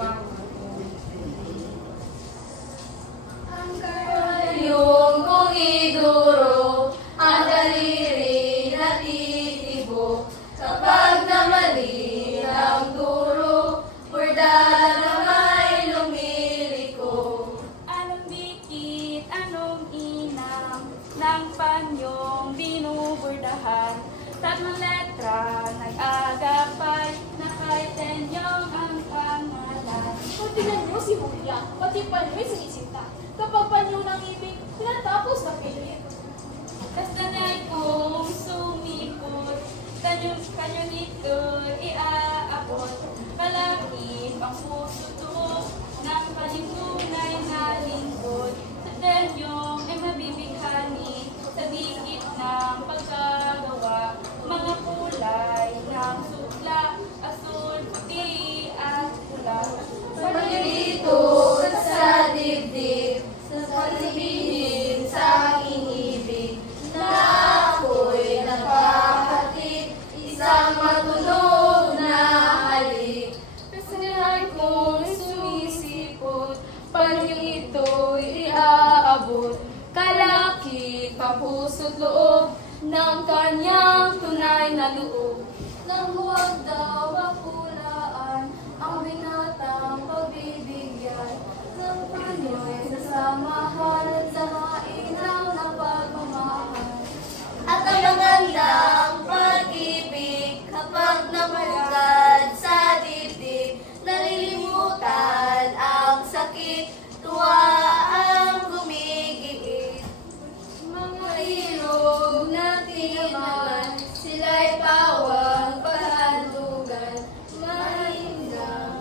Ang karayong kong iduro, ang daliri na titibo, kapag namali ang turo, burda na may lumiliko. Anong dikit, anong inang, ng panyong binuburdahan, tatlong letra nag-agapay, na kay Tenyong ang pangalan. O tingnan niyo si Julia, pati panyo'y sinisinta. Kapag panyo ng ibig, tinatapos na pilit. Kasanay kong sumikot, kanyo nito iaabot, kalakip ang puso to, ng palintunay na lingkod. Sa Tenyong ay mabibighani, sa dikit ng pagkagawa, mga kulay ng sutla, asul, puti at pula. Pagdito at sa dibdib, sa pagsibihin sa aking ibig, na ako'y nagkakatid, isang matunog na halik. Kasanayan kong sumisipot, panyong ito'y iaabot, kalakip ang puso't loob, ng kanyang tunay na loob. Nang huwag daw mapulaan, ang binatang pagbibigyan, ng panyo'y sasamahan sa mainang na pagmamahal. At ang magandang pag-ibig, kapag namulad sa dibdib, nalilimutan ang sakit, tuwa ang gumigilid. Mga ilog na tinaman, sila'y pawang paghandugan, mahindang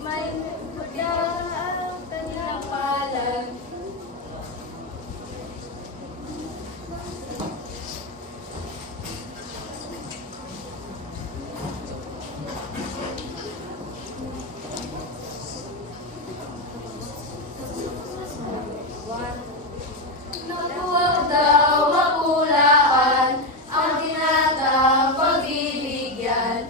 may ang kanyang palad. Nakuwag daw makulaan, ang tinatang pagbibigyan,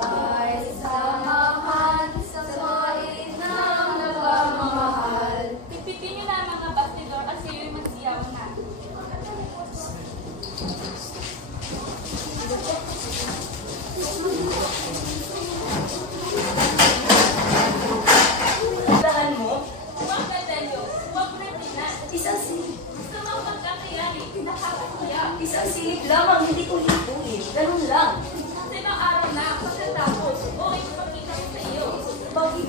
ay sasamahan sa mainang na pagmamahal. Pipitin niyo na mga bastidor at sa'yo'y magsiyaw na. Dahan mo, Huwag na Tenyo, huwag na tinan. isang silip. Gusto mo magkakayari, pinakakaya. Isang silip lamang, hindi ko lipuin. Ganun lang. Kasi ng araw na, pagkatapos, o ipapakita ko sa iyo. Bakit?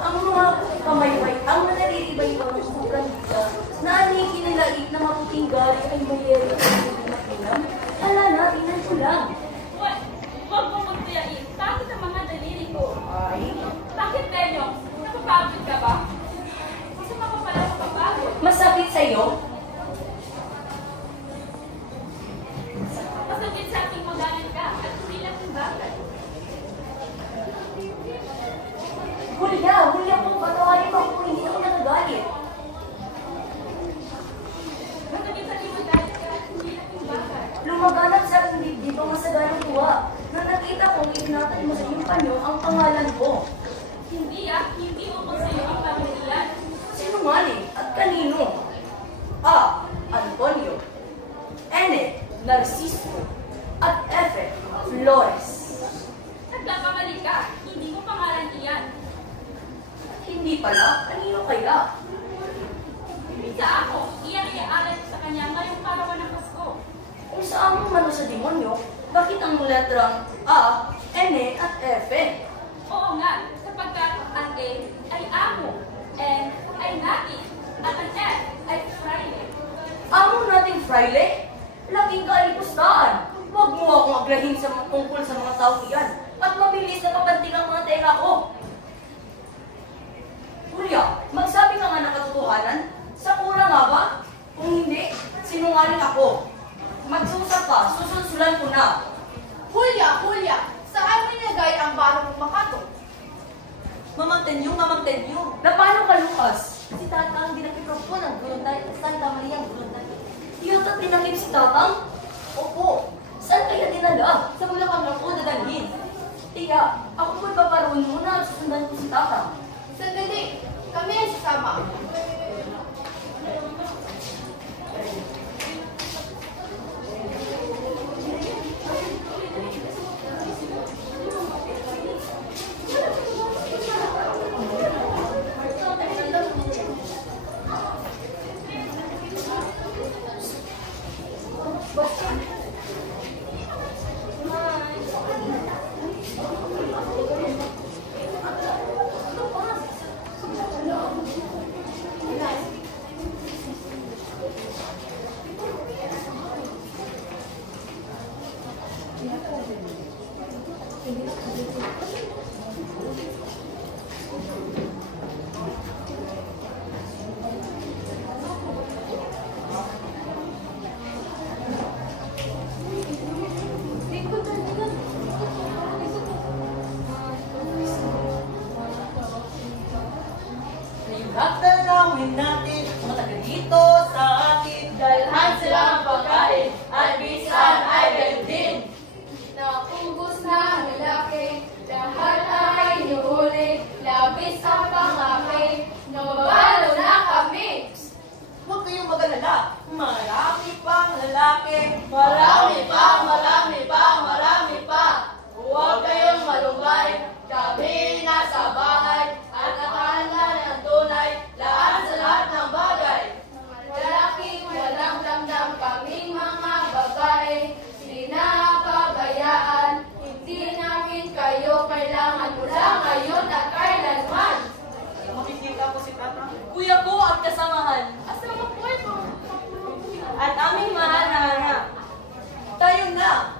Ang mga kamayway, ang nanaririba ibang susukan dito, na anong kinilait na maputing galing ay mayero at hindi makinam. Hala na, tingnan ko lang. Huwag mo magpiyain. Bakit ang mga daliri ko? Ay, Bakit Tenyo? Napapagod ka ba? Gusto mo pa pala mapapagod? masakit sa'yo? Masakit sa aking magalit ka at hindi lang yung bagay. Hulya po, patawarin mo kung hindi ako nagagalit. Masakit sa aking magalit ka at hindi lang yung bagay. Lumaganap sa aking dibdib ang masaganang tuwa na nakita kong itinatay mo sa iyong panyo ang pangalan ko. Hindi ukol sa iyo ang pamilya. Sinungaling at kanino? A. Antonio, N. Narciso, at F. Flores. Nagkakamali ka. Hindi mo pangalan iyan. Hindi pala, kanino kaya? Sa ako, iyan ay aral sa kanya ngayong karawan ng Pasko. Kung saan mo mano sa demonyo, bakit ang letrang A, N, at F? Oo nga, sapagkat ang A ay amo, N ay nati, at ang F ay Friday. Amo nating fraile? Laking kaalipustahan. Huwag mo akong aglahin sa tungkol sa mga tao iyan at mabilis na kapanting ang mga tela ko. Julia, magsabi ka nga ng katotohanan. Sakura nga ba? Kung hindi, sinungaling ako. Magsusap ka, susunsulan ko na. Julia, saan mo nilagay ang barong makato? Mamang Tenyo. Na paano ka, Lucas? Si Tatang dinakipag po ng gulunday at Santa Maria ang gulunday. Iyo't tinakip si Tatang? Opo. Saan kaya dinala? Sa Bulacan lang po dadalhin. Tiya, ako po'y paparoon muna at susundan ko si Tata. Sandali, kami ay sasama. At dalawin natin mga taga dito sa akin. Dalhan sila ang pagkain at bisan ay din. Naubos na ang lalaki, lahat ay inuhuli, labis ang pangaki, nabalo na kami. Huwag kayong mag-alala. Marami pang lalaki. Marami pa. Huwag kayong malumbay. Kami nasa bahay at nakahanda ng tunay lahat sa lahat ng bagay. Lalaking walang damdam kaming mga babae, pinapabayaan, hindi namin kayo kailangan mula ngayon at kailanman. Makikita ko si Tata. Kuya ko at kasamahan. Asama po ito. At aming mahal na anak. Tayo na.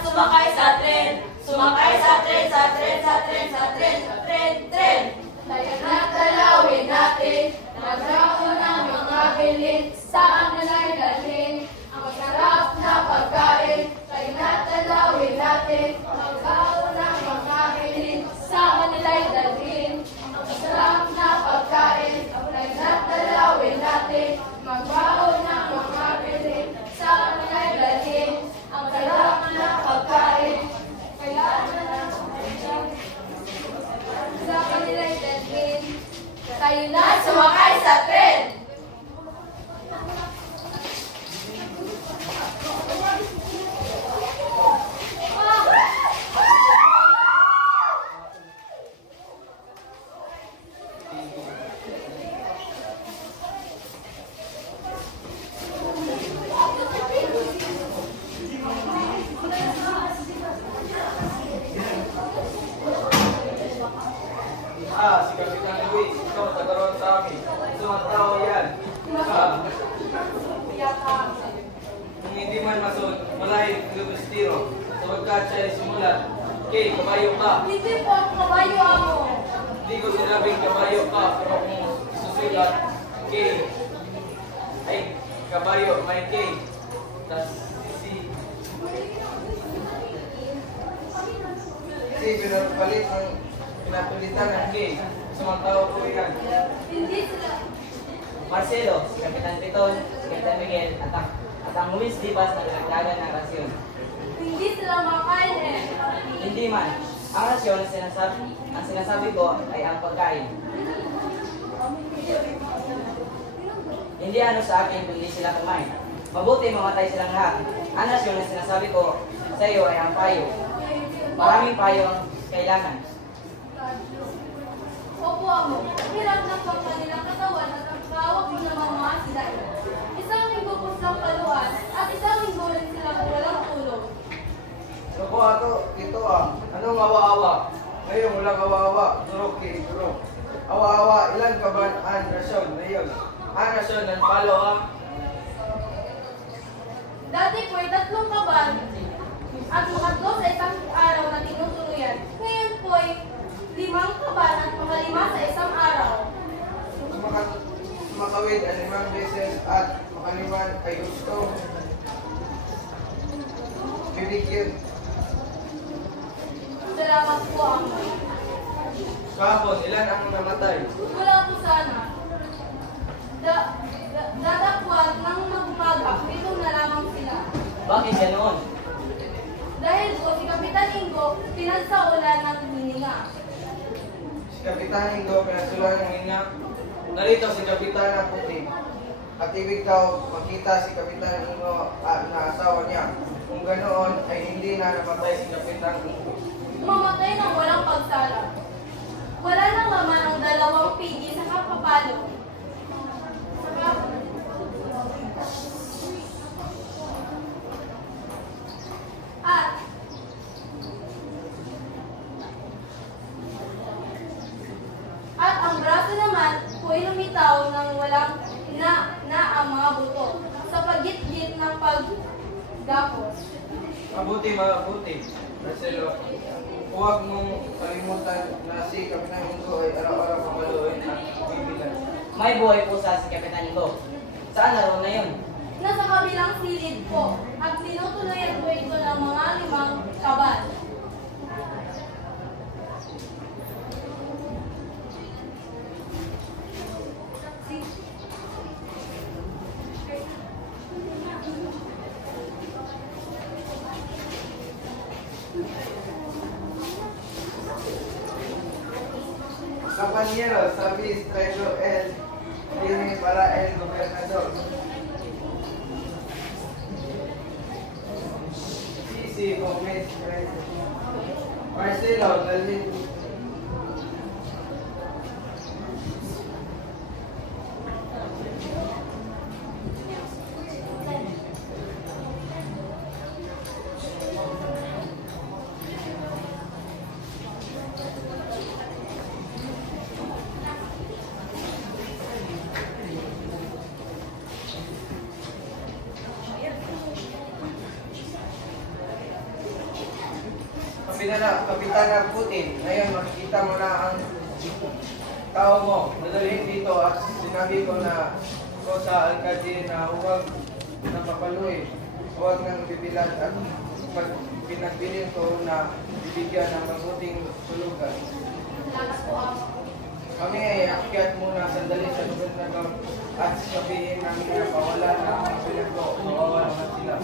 Sumakay sa tren. Tren. Tayo na dalawin natin, nagkaroon ng mga bilin, saan nala'y dalhin, ang masarap na pagkain. Tayo na dalawin natin, nagkaroon ng mga bilin, saan nala'y dalhin, ang masarap na pagkain. Tayo na dalawin natin, magbaon ng mga bilin, saan nala'y dalhin, ang masarap na pagkain. Kailangan na sa kanila'y dalhin. Tayo na sumakay sa tren! Si Kapitan Luis, ikaw nagkaroon sa amin. Sumantao yan. Kung hindi man masun, malay lubestiro. Sapagkat siya ay sumulat. Kay, kabayo ka. Hindi po ako kabayo ako. Hindi ko sinabing kabayo ka, pero kung isusulat, Kay, ay kabayo, may Kay. Tas si pinapalitan ng Kay. Sumantao ko yan. Hindi sila. Marcelo, si Kapitan Piton, si Kapitan Miguel, at ang Luis Dipas na pinaglagan ng rasyon. Hindi sila makain eh. Hindi man, ang rasyon ang sinasabi ko ay ang pagkain. Hindi ano sa akin kundi sila kumain. Mabuti mamatay silang lahat. Ang rasyon na sinasabi ko sa iyo ay ang payo. Maraming payo ang kailangan. Opo, amo. Hirap ng pangkanilang katawan at ang kawag mo naman mga sila. Isang linggo po silang paluan at isang linggo rin silang walang tulog. So po ato, ito anong awa-awa? Ngayon walang awa-awa, turok kay turok. Awa-awa, ilan ka ba ang rasyon ngayon? Ang rasyon ng palo Dati po ay 3 kaban at makatlo sa isang araw na tinutuluyan. Ngayon po ay 5 kaban at mga 5 sa isang araw. Makawid ang 5 beses at makaliman ay gusto. Bibigyan. Salamat po, amo. Kahapon, ilan ang namatay? Wala po sana. Dadakwat ng mag-umaga, 7 na lamang sila. Bakit ganoon? Dahil po si Kapitan Ingo pinagsaulan ng hininga. Si Kapitan Ingo pinasulan ng hininga. Narito si Kapitan na puti. At ibig daw makita si Kapitan Ingo na asawa niya. Kung ganoon ay hindi na napatay si Kapitan Ingo. Mamatay ng walang pagsala. Wala nang laman ang 2 pigi sa kapapalo. At ang braso naman po'y lumitaw ng walang na ang mga buto sa pagitgit ng paggapos. Mabuti. Marcelo, huwag mong kalimutan na si Kapitan Ingo ay araw-araw kamaluin at bibilan. May buhay po sa si Kapitan Ingo. Saan naroon na yun? Nasa kabilang silid po at tinutuloyan po ito ng mga 5 kabal. Compañeros, habéis traído el dinero para el gobernador. Sí, Gómez. Marcelo, dalhin. Kapitana Putin, ngayon makikita mo na ang tao mo. Madalhin dito at sinabi ko sa alkalde na huwag na papaluin, huwag nang bibilan at pinagbilin ko na bibigyan ng mabuting tulugan. Kami ay akyat muna sandali sa gobernador at sabihin namin na pawala na ang pilan ko, mawawala na sila.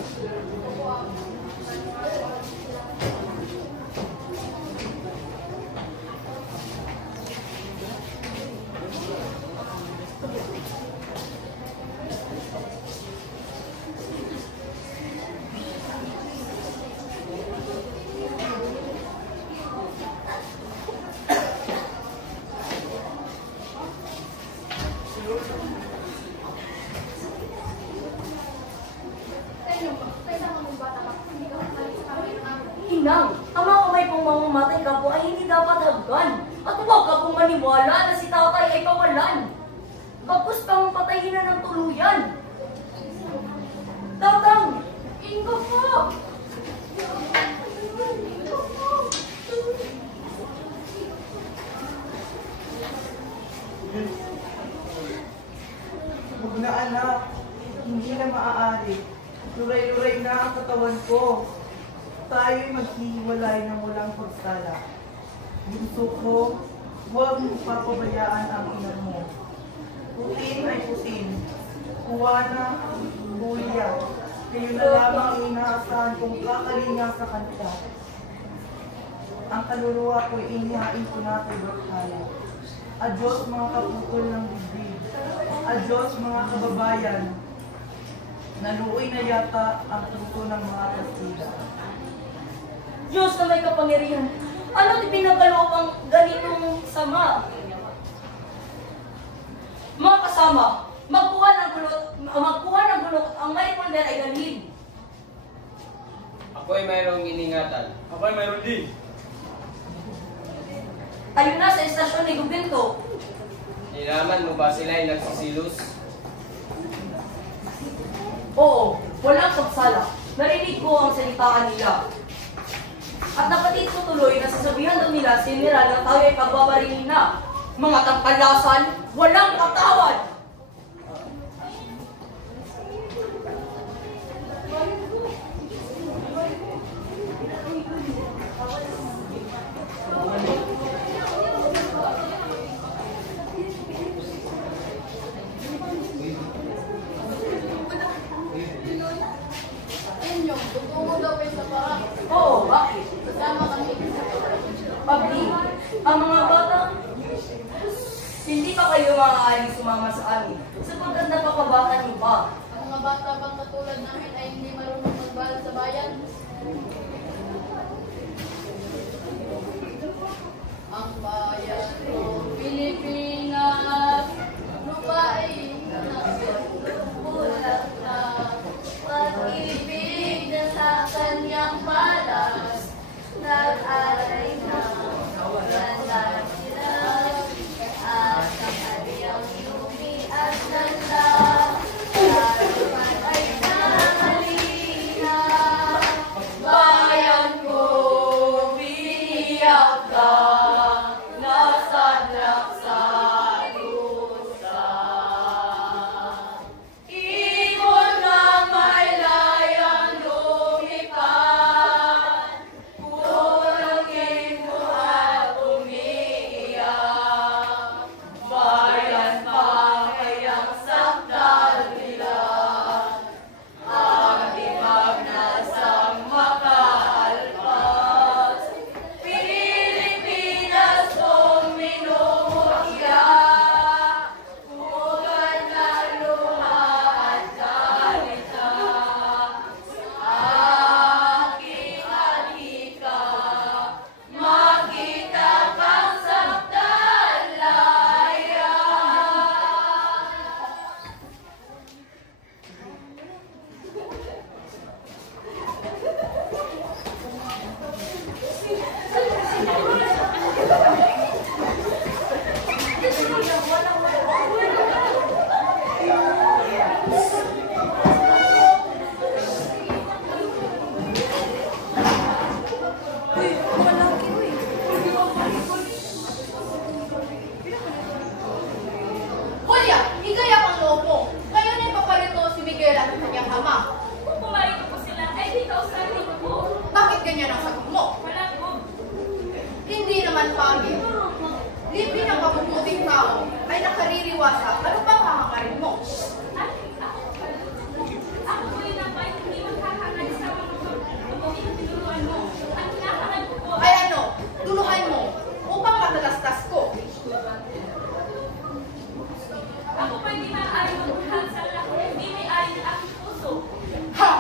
Inang, ang mga kamay kong mamamatay ka po ay hindi dapat haggan. At huwag ka pong maniwala na si tatay ay kawalan. Kapos kang patayin na ng tuluyan. Tatang! Ingo po! Huwag na anak, hindi na maaari. Luray-luray na ang katawan ko. Tayo'y maghihiwalay ng walang pagsala. Gusto ko, huwag mo papabayaan ang ina mo. Putin ay putin. Kuwana, buya. Kayo na lamang ang inaasahan kong kakalinga sa kanila. Ang kaluluwa ko'y inihain ko na kay Berkhala. Adyos mga kaputol ng bibig. Adyos mga kababayan. Naluoy na yata ang tuto ng mga Kastila. Diyos na may kapangyarihan. Ano't ipinagaloob ang ganitong sama? Mga kasama, magkuha ng gulot, ang may pulder ay galhin. Ako'y mayroong iningatan. Ako'y mayroon din. Ayun na sa estasyon ni Gubinto. Niraman mo ba sila'y nagsisilos? Oo, walang pagsala. Narinig ko ang salitaan nila. At napatid ko tuloy na sasabihan daw nila si General na tayo ay pagbabarilin na. Mga tampalasan, walang katawad! Inyo, tutungo daw kayo sa parang. Oo, Abli, ang mga bata, hindi pa kayo maaaring sumama sa amin sapagkat napakabata niyo pa. Ang mga bata bang katulad namin ay hindi marunong magbalot sa bayan? Ang bayan ko, Pilipinas, lupain bulat na pag-ibig na sa kanyang balas, nag-aray na walang sila, at ang aliyang yumi at nanda, laruan ay nakalina. Bayan ko, biniyak ka, nasadlak sa lusa. Ibon na may layang lumipad, purangin mo at umiiyak. Bayan pa kayang sakdal nila, ang dimag na sang makaalpas. Pilipinas kong minumutya, pugad na luha at salita. Aking alika, makita kang sakdalayan. Julia, igayak ang loob mo. Ngayon ay paparito si Miguel at kanyang ama. Kung pumarito po sila, ay di kausapin ko po. Bakit ganyan ang sagot mo? Wala po. Hindi naman pangit. Lipi ng mabubuting tao ay nakaririwasa. Ano bang hahangarin mo? At ako po yun ang bahay, hindi magkakangad sa mga mabuti na tinuruan mo. Ang kinakangad ko po Ay ano, tuluhan mo upang matalastas ko. ako po hindi maaari magmahal sa lalaki, hindi may ari ng aking puso. Ha!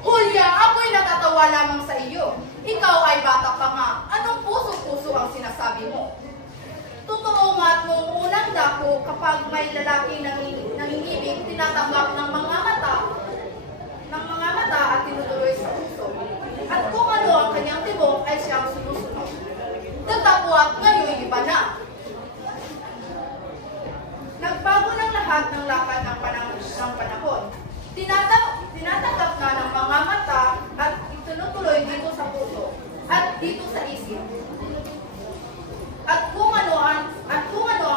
Julia, ako'y natatawa lamang sa iyo. Ikaw ay bata pa nga. Anong puso-puso ang sinasabi mo? Totoo nga't noong unang dako, kapag may lalaki nangingibig, tinatanggap ng mga mata at tinutuloy sa puso. At kung ano ang kanyang tibok ay siyang sinusunod. Tatapwat ngayon iba na. Nagbago ng lahat ng lakad ng panahon. Tinatanggap na ng mga mata at itinutuloy dito sa puso at dito sa isip. At kung ano ang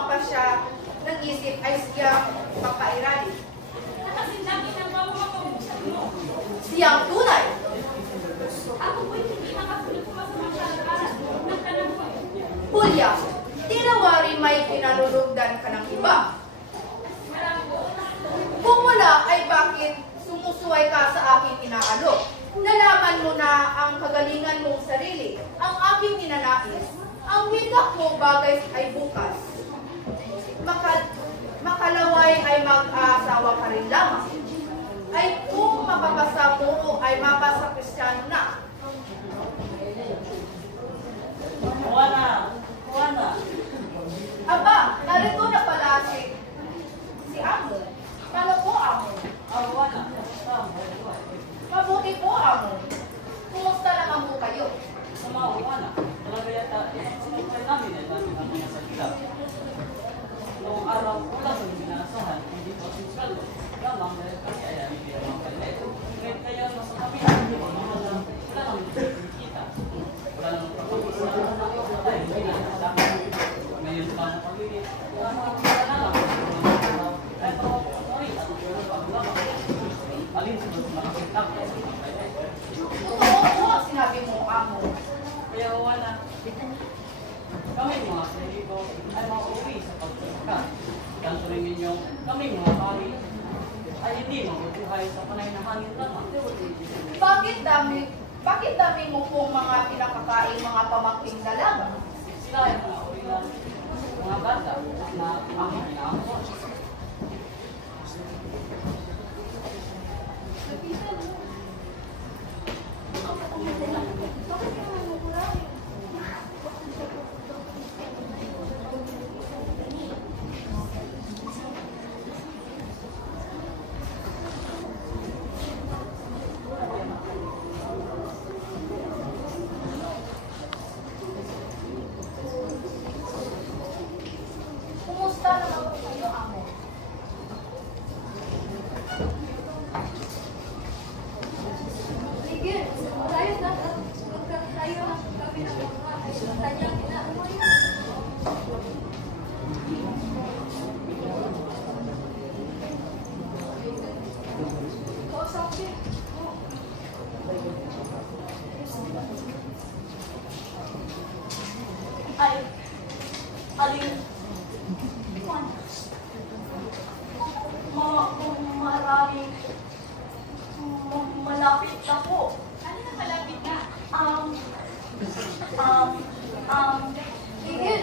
pasya ng isip ay siyang papairali. Nakasindagi ng bawang mapabuksan mo. Siyang tunay. Ako po hindi makasulot pa sa mga kalagaran ng panahon. Julia, tinawari may pinalulugdan ka ng iba. Wala po. Kung wala ay bakit sumusuway ka sa aking inaalok? Nalaman mo na ang kagalingan mong sarili, ang aking ninanais. Ang widak mo bagay ay bukas. Makalaway ay mag-aasawa ka rin lamang. Ay kung mapapasa mo ay mapasa Kristiyano na. Juana! Aba, narito na pala si Amo. Paano po, Amo? Juana! Mabuti po, Amo. Kumusta naman po kayo? Sama Juana! Talaga yata, sinukay namin ay namin nasa kilap. Noong araw ko lang yung binaasahan, hindi ko sinskalo. Lamang dahil kasi ay hindi naman kailit. Kaya nasa kami namin, wala nang kita. Wala nang kapag-isa. Ay, hindi na sa akin. Ngayon pa ang pag-ibig. Wala na lang. Ay, sorry. Alin sa mga nakakita ko sa mga kailit. Totoo po ang sinabi mo, Amo. Kaya wala. Kami mga kaibigo ay mauwi sa pagkakakat. Ganto rin ninyo, kami mga kami ay hindi mabubuhay sa panay na hangin lamang. Bakit dami mo pong mga pinakakain mga pamangking dalaga? Sila ay mga uri na mga banda na aking inaamon. Kumusta naman po kayo, amo? Sige, tayo na tayo na kami ng mga kanyang inaamoy. Kausapin. Ay, alin, maraming malapit na po. Ano na malapit na? Higil,